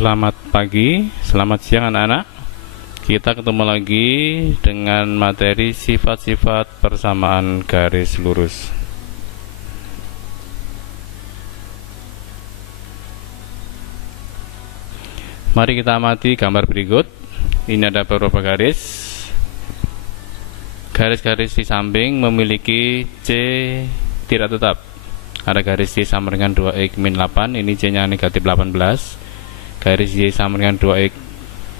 Selamat pagi, selamat siang anak-anak. Kita ketemu lagi dengan materi sifat-sifat persamaan garis lurus. Mari kita amati gambar berikut. Ini ada beberapa garis. Garis-garis di samping memiliki C tidak tetap. Ada garis Y sama dengan 2X min 8, ini C nya negatif 18. Garis Y sama dengan 2X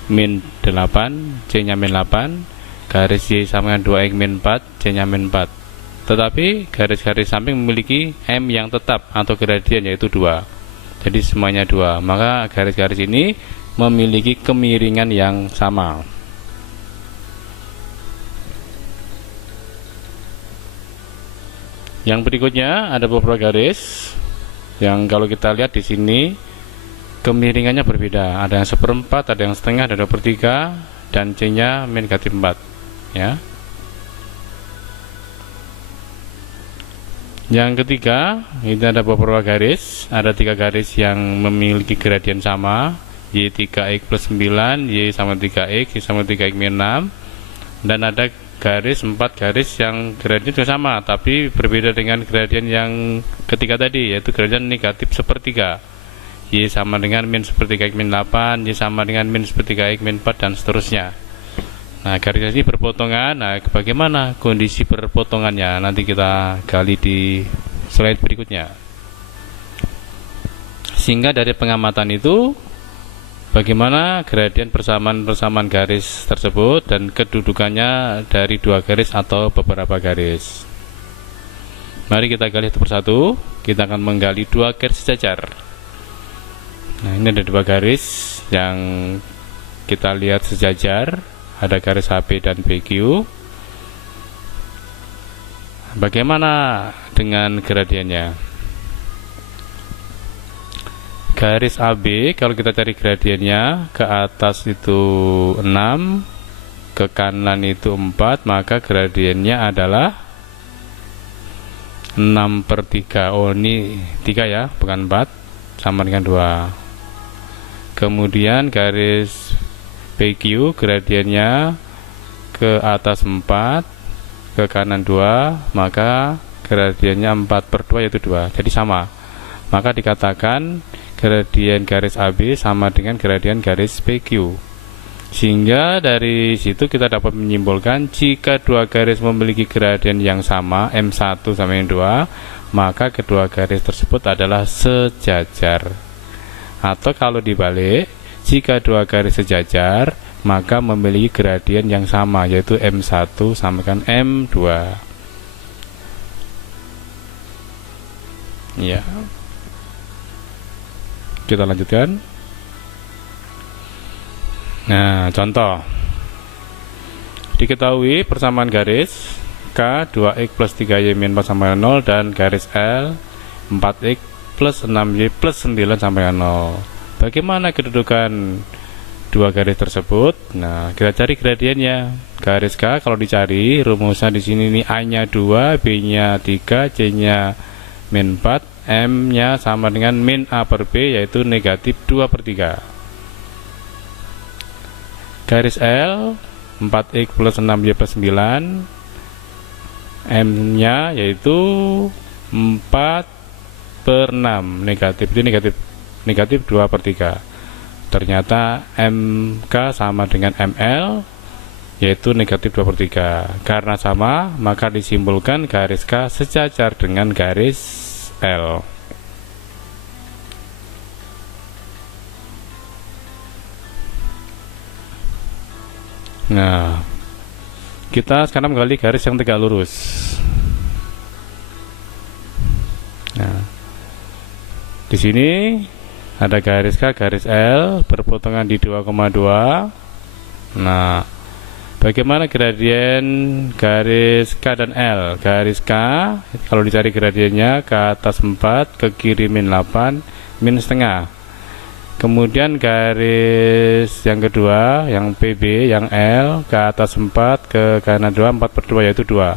min 8, C nya min 8. Garis Y sama dengan 2X min 4, C nya min 4. Tetapi garis-garis samping memiliki M yang tetap atau gradien, yaitu 2. Jadi semuanya 2. Maka garis-garis ini memiliki kemiringan yang sama. Yang berikutnya ada beberapa garis yang kalau kita lihat di sini kemiringannya berbeda. Ada yang 1/4, ada yang setengah, ada 2/3, dan C nya negatif 4 ya. Yang ketiga, ini ada beberapa garis. Ada 3 garis yang memiliki gradien sama, Y 3X plus 9, Y sama 3X, Y sama 3X min 6. Dan ada garis 4 garis yang gradien juga sama, tapi berbeda dengan gradien yang ketiga tadi, yaitu gradien negatif 1/3. Y sama dengan min 1/3X min 8, Y sama dengan min 1/3X min 4, dan seterusnya. Nah, garis ini berpotongan. Nah, bagaimana kondisi berpotongannya? Nanti kita gali di slide berikutnya. Sehingga dari pengamatan itu, bagaimana gradien persamaan garis tersebut dan kedudukannya dari 2 garis atau beberapa garis. Mari kita gali satu persatu. Kita akan menggali 2 garis sejajar. Nah, ini ada 2 garis yang kita lihat sejajar. Ada garis HP dan PQ. Bagaimana dengan gradiennya? Garis AB, kalau kita cari gradiennya, ke atas itu 6, ke kanan itu 4, maka gradiennya adalah 6/3. Oh, ini 3 ya, bukan 4, sama dengan 2. Kemudian garis PQ, gradiennya ke atas 4, ke kanan 2, maka gradiennya 4/2, yaitu 2. Jadi sama. Maka dikatakan gradien garis AB sama dengan gradien garis PQ. Sehingga dari situ kita dapat menyimpulkan jika 2 garis memiliki gradien yang sama, M1 sama M2, maka kedua garis tersebut adalah sejajar. Atau kalau dibalik, jika 2 garis sejajar, maka memiliki gradien yang sama, yaitu M1 sama dengan M2. Ya. Kita lanjutkan. Nah, contoh. Diketahui persamaan garis K 2X plus 3Y min 4 sampai 0 dan garis L 4X plus 6Y plus 9 sampai 0. Bagaimana kedudukan 2 garis tersebut? Nah, kita cari gradiennya. Garis K kalau dicari, rumusnya di sini nih, A-nya 2, B-nya 3, C-nya min 4, M-nya sama dengan min A per B, yaitu negatif 2/3. Garis L 4X plus 6Y plus 9, M-nya yaitu 4/6, negatif, itu negatif 2/3. Ternyata MK sama dengan ML, yaitu negatif 2/3. Karena sama, maka disimpulkan garis K sejajar dengan garis L. Nah, kita sekarang menggali garis yang tegak lurus. Nah, di sini ada garis K, garis L berpotongan di 2,2. Nah, bagaimana gradien garis K dan L? Garis K, kalau dicari gradiennya, ke atas 4, ke kiri min 8, min setengah. Kemudian garis yang kedua, yang PB, yang L, ke atas 4, ke kanan 2, 4/2, yaitu 2.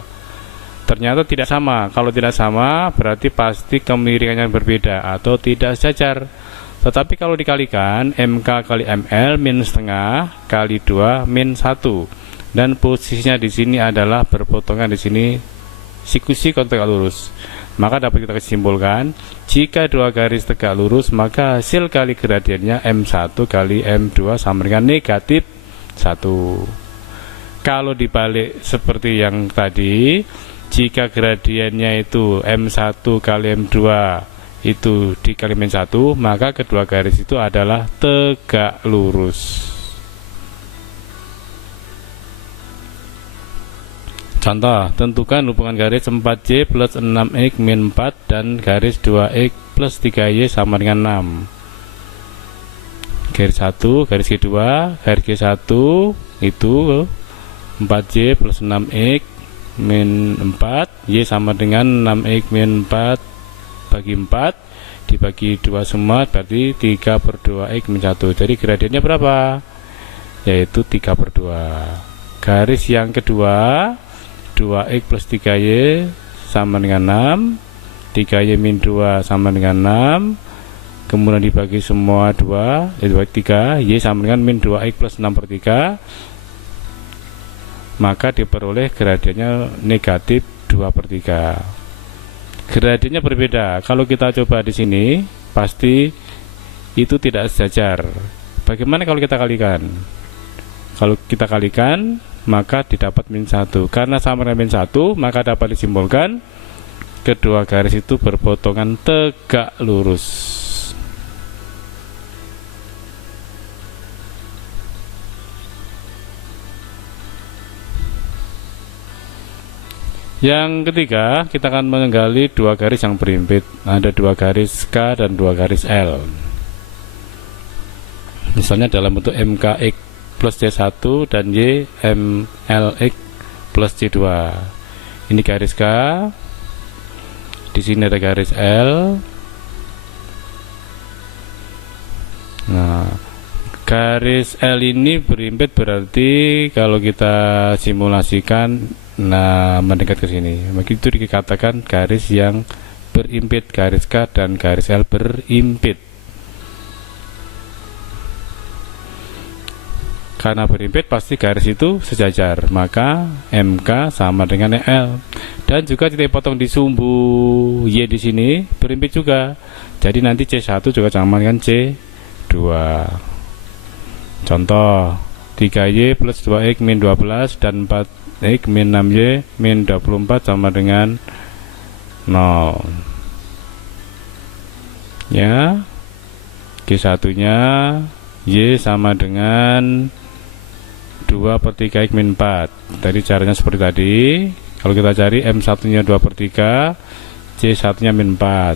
Ternyata tidak sama. Kalau tidak sama, berarti pasti kemiringannya berbeda atau tidak sejajar. Tetapi kalau dikalikan, MK kali ML min setengah kali 2 min 1. Dan posisinya di sini adalah berpotongan di sini siku-siku tegak lurus. Maka dapat kita simpulkan, jika dua garis tegak lurus, maka hasil kali gradiennya M1 kali M2 sama dengan negatif 1. Kalau dibalik seperti yang tadi, jika gradiennya itu M1 kali M2 itu dikali min 1, maka kedua garis itu adalah tegak lurus. Contoh, tentukan hubungan garis 4Y plus 6X min 4 dan garis 2X plus 3Y sama dengan 6. Garis 1, garis kedua, garis G1 itu 4Y plus 6X min 4, Y sama dengan 6X min 4 bagi 4 dibagi 2 semua, berarti 3/2X min 1. Jadi gradiennya berapa? Yaitu 3/2. Garis yang kedua, 2X plus 3Y sama dengan 6, 3Y min 2 sama dengan 6, kemudian dibagi semua 2, dibagi 3, Y sama dengan min 2X plus 6/3, maka diperoleh gradiennya negatif 2/3. Gradiennya berbeda. Kalau kita coba di sini, pasti itu tidak sejajar. Bagaimana kalau kita kalikan? Kalau kita kalikan, maka didapat min 1. Karena sama dengan min 1, maka dapat disimpulkan kedua garis itu berpotongan tegak lurus. Yang ketiga, kita akan menggali dua garis yang berimpit. Ada dua garis K dan dua garis L. Misalnya dalam bentuk MKX plus C1 dan Y MLX plus C2. Ini garis K, di sini ada garis L. Nah, garis L ini berimpit, berarti kalau kita simulasikan, nah mendekat ke sini, begitu dikatakan garis yang berimpit. Garis K dan garis L berimpit. Karena berimpit pasti garis itu sejajar, maka MK sama dengan L. Dan juga titik potong di sumbu Y di sini berimpit juga. Jadi nanti C1 juga sama dengan C2. Contoh, 3Y plus 2X min 12 dan 4X min 6Y min 24 sama dengan 0. Ya, G1 nya Y sama dengan 2/3X min 4. Tadi caranya seperti tadi. Kalau kita cari M1 nya 2/3, C1 nya min 4.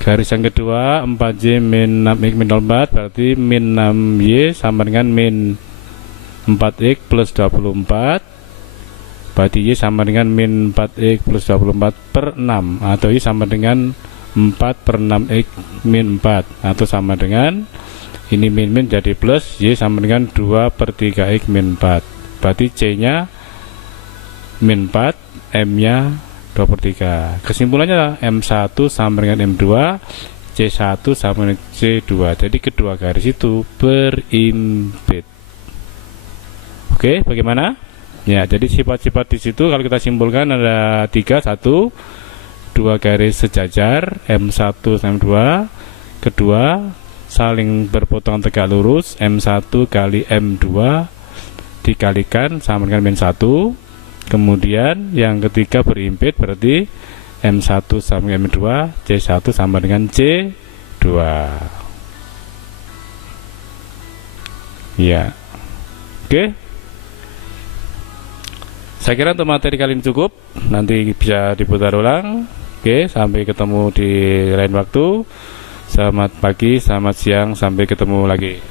Garis yang kedua 4Y min 6X min 04, berarti min 6Y sama dengan min 4X plus 24, berarti Y sama dengan min 4X plus 24/6, atau Y sama dengan 4/6X min 4, atau sama dengan ini min jadi plus, Y sama dengan 2/3X min 4. Berarti C nya min 4, M nya 2/3. Kesimpulannya M1 sama dengan M2, C1 sama dengan C2. Jadi kedua garis itu berimpit. Oke, bagaimana? Ya, jadi sifat-sifat di situ kalau kita simpulkan ada 3. 1, dua garis sejajar M1 sama M2. Kedua, saling berpotongan tegak lurus M1 kali M2 dikalikan sama dengan min 1. Kemudian yang ketiga berimpit, berarti M1 sama dengan M2, C1 sama dengan C2. Ya, oke. Saya kira untuk materi kali ini cukup. Nanti bisa diputar ulang. Oke, sampai ketemu di lain waktu. Selamat pagi, selamat siang, sampai ketemu lagi.